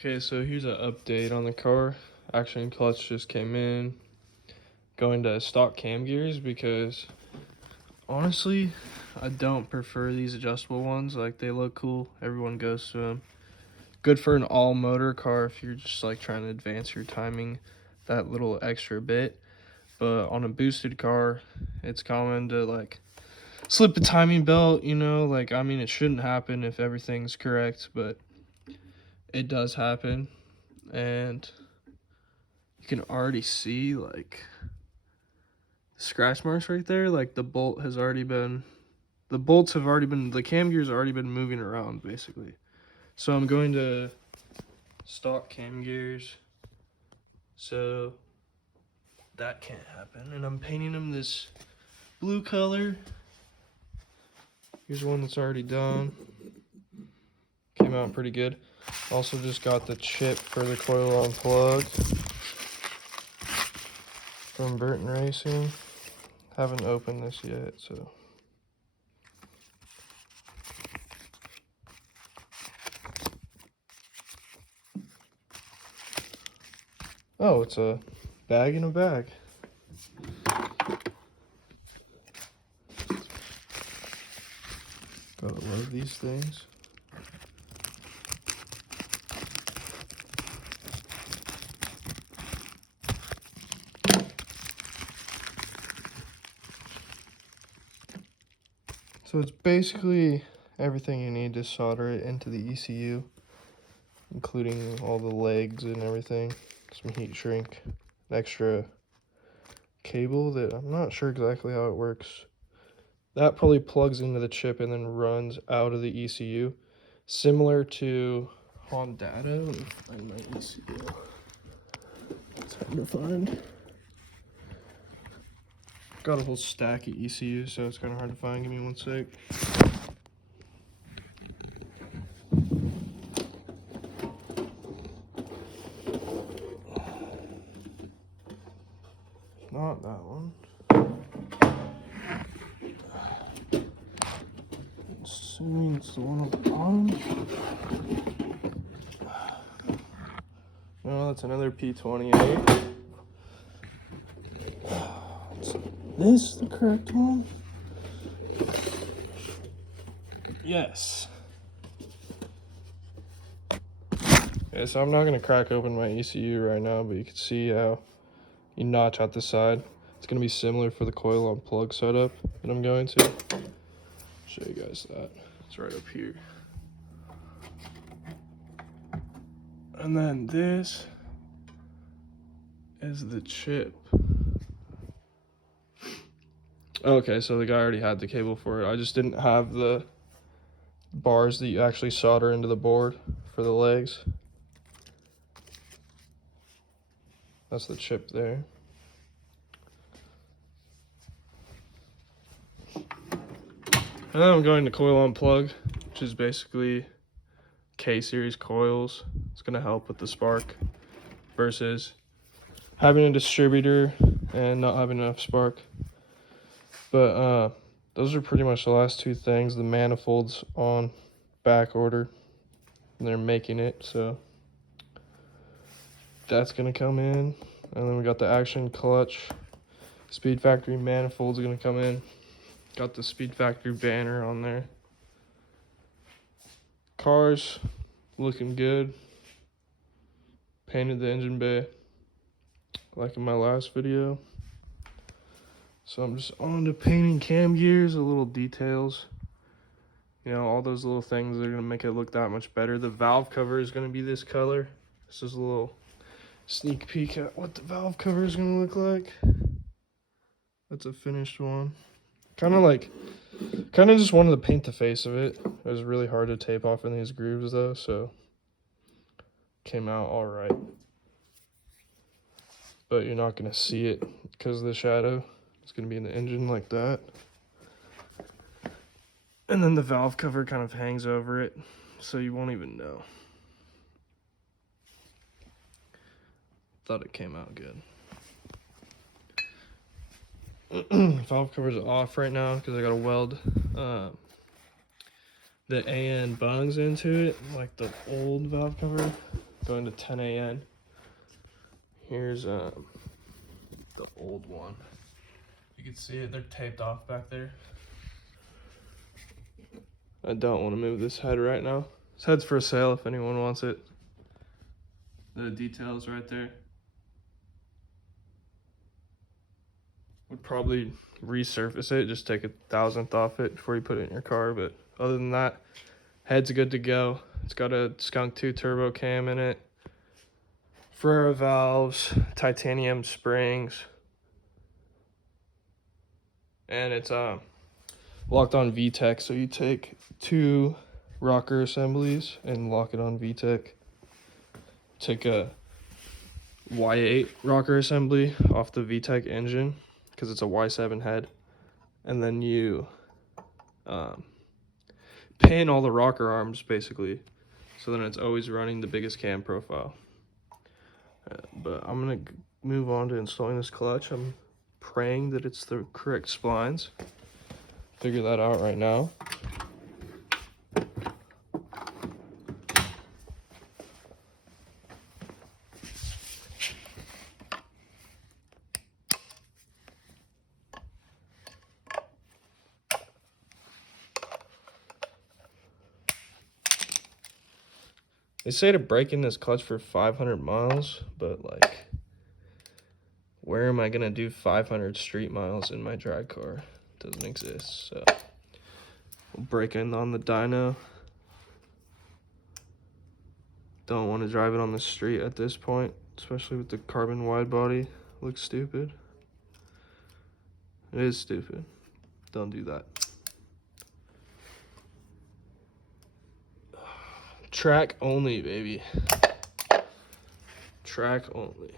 Okay, so here's an update on the car. Action clutch just came in. Going to stock cam gears because honestly, I don't prefer these adjustable ones. Like, they look cool. Everyone goes to them. Good for an all motor car if you're just like trying to advance your timing that little extra bit. But on a boosted car, it's common to like slip a timing belt, like, I mean, it shouldn't happen if everything's correct, but it does happen. And you can already see like scratch marks right there. Like the bolts have already been, the cam gears already been moving around basically. So I'm going to stock cam gears so that can't happen. And I'm painting them this blue color. Here's one that's already done. Came out pretty good. Also just got the chip for the coil on plug from Burton Racing. Haven't opened this yet, so. Oh, it's a bag in a bag. Gotta love these things. So it's basically everything you need to solder it into the ECU, including all the legs and everything. Some heat shrink, an extra cable that I'm not sure exactly how it works. That probably plugs into the chip and then runs out of the ECU, similar to Hondata. Let me find my ECU. It's hard to find. Got a whole stack of ECUs, so it's kind of hard to find. Give me one sec. Not that one. Assuming it's the one on the bottom. No, that's another P28. Is this the correct one? Yes. Okay, so I'm not gonna crack open my ECU right now, but you can see how you notch out the side. It's gonna be similar for the coil on plug setup that I'm going to. Show you guys that. It's right up here. And then this is the chip. Okay, so the guy already had the cable for it. I just didn't have the bars that you actually solder into the board for the legs. That's the chip there. And then I'm going to coil on plug, which is basically K-series coils. It's gonna help with the spark versus having a distributor and not having enough spark. But those are pretty much the last two things. The manifolds on back order, and they're making it, so that's gonna come in. And then we got the Action clutch. Speed Factory manifolds are gonna come in. Got the Speed Factory banner on there. Cars looking good. Painted the engine bay like in my last video. So I'm just on to painting cam gears, the little details. All those little things are gonna make it look that much better. The valve cover is gonna be this color. This is a little sneak peek at what the valve cover is gonna look like. That's a finished one. Kind of just wanted to paint the face of it. It was really hard to tape off in these grooves though, so came out all right. But you're not gonna see it because of the shadow. It's gonna be in the engine like that. And then the valve cover kind of hangs over it, so you won't even know. Thought it came out good. Valve cover's off right now because I gotta weld the AN bungs into it, like the old valve cover. going to 10 a.m. Here's the old one. You can see it, they're taped off back there. I don't want to move this head right now. This head's for sale if anyone wants it. The details right there. Would probably resurface it, just take 1,000th off it before you put it in your car, but other than that, head's good to go. It's got a Skunk 2 turbo cam in it, Ferrara valves, titanium springs, and it's locked on VTEC, so you take 2 rocker assemblies and lock it on VTEC. Take a Y8 rocker assembly off the VTEC engine because it's a Y7 head, and then you pin all the rocker arms basically, so then it's always running the biggest cam profile. But I'm gonna move on to installing this clutch. I'm praying that it's the correct splines. Figure that out right now. They say to break in this clutch for 500 miles, but like, where am I gonna do 500 street miles in my drag car? It doesn't exist, so we'll break in on the dyno. Don't want to drive it on the street at this point, especially with the carbon wide body. Looks stupid. It is stupid. Don't do that. Track only, baby. Track only.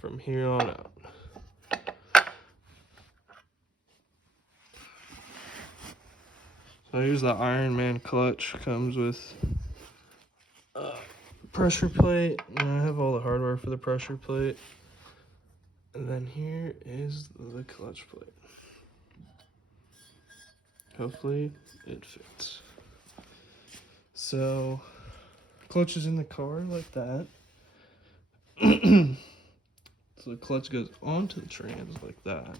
From here on out. So here's the Iron Man clutch. Comes with pressure plate. And I have all the hardware for the pressure plate. And then here is the clutch plate. Hopefully it fits. So, clutch is in the car like that. So the clutch goes onto the trans like that.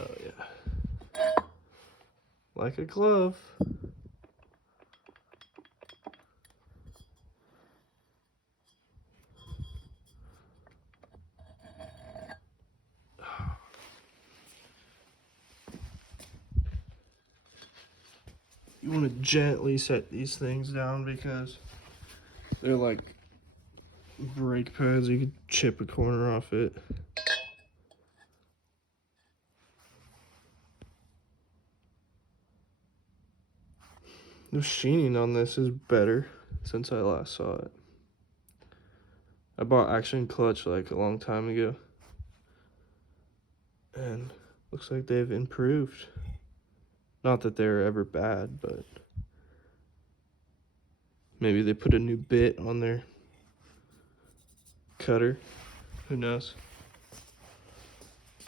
Oh yeah. Like a glove. You want to gently set these things down because they're like brake pads. You could chip a corner off it. The sheening on this is better since I last saw it. I bought Action Clutch like a long time ago, and looks like they've improved. Not that they were ever bad, but maybe they put a new bit on their cutter. Who knows?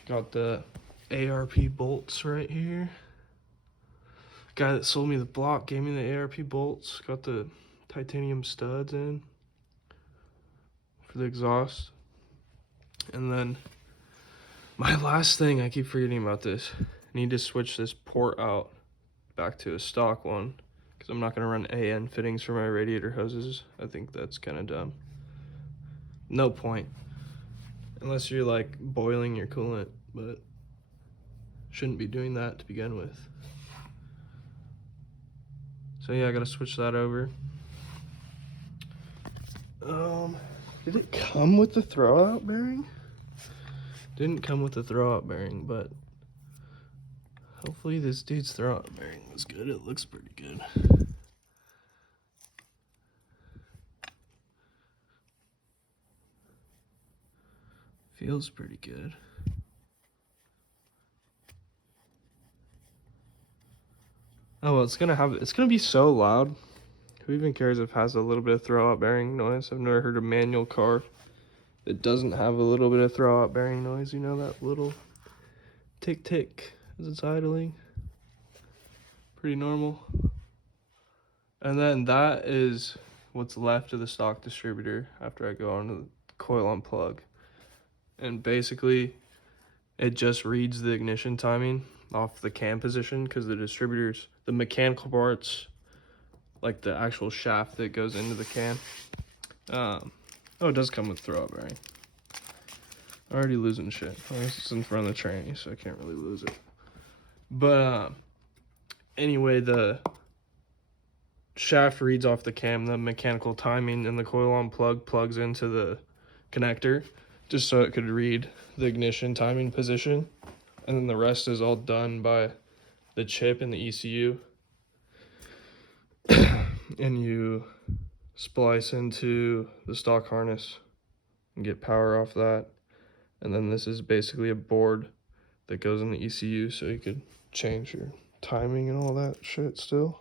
Got the ARP bolts right here. Guy that sold me the block gave me the ARP bolts. Got the titanium studs in for the exhaust. And then my last thing, I keep forgetting about this. I need to switch this port out back to a stock one because I'm not going to run AN fittings for my radiator hoses. I think that's kind of dumb. No point. Unless you're like boiling your coolant, but shouldn't be doing that to begin with. So yeah, I gotta switch that over. Did it come with the throwout bearing? Didn't come with the throwout bearing, but hopefully this dude's throwout bearing was good. It looks pretty good. Feels pretty good. Oh well, it's gonna be so loud. Who even cares if it has a little bit of throwout bearing noise? I've never heard a manual car that doesn't have a little bit of throwout bearing noise. You know, that little tick tick as it's idling. pretty normal. And then that is what's left of the stock distributor after I go on to the coil unplug. And basically, it just reads the ignition timing off the cam position, because the distributors, the mechanical parts, like the actual shaft that goes into the cam. Oh, it does come with throw-up bearing. Already losing shit. It's in front of the tranny, so I can't really lose it. But anyway, the shaft reads off the cam, the mechanical timing, and the coil unplug plugs into the connector just so it could read the ignition timing position. And then the rest is all done by the chip and the ECU. And you splice into the stock harness and get power off that. And then this is basically a board that goes in the ECU, so you could change your timing and all that shit still.